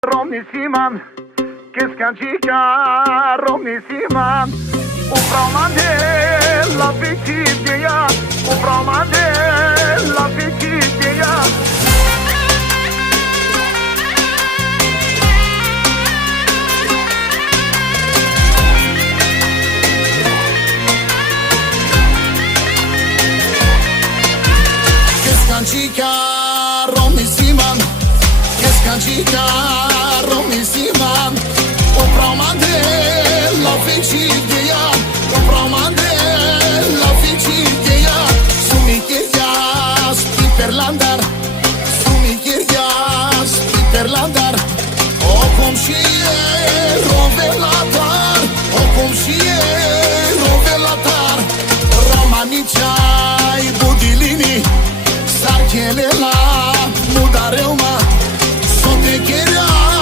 Romnisiman, che scancica Romnisiman, un promande la ficizia, un promande la ficizia. Chica Romnisiman, Chica Romnisiman, o promande la ficizia, o promande la ficizia. Sumichia sti per l'andar, sumichia sti per l'andar. O cum și e rovelatar, o cum și e rovelatar. Romanicai budilini, sarchele la muda reuma.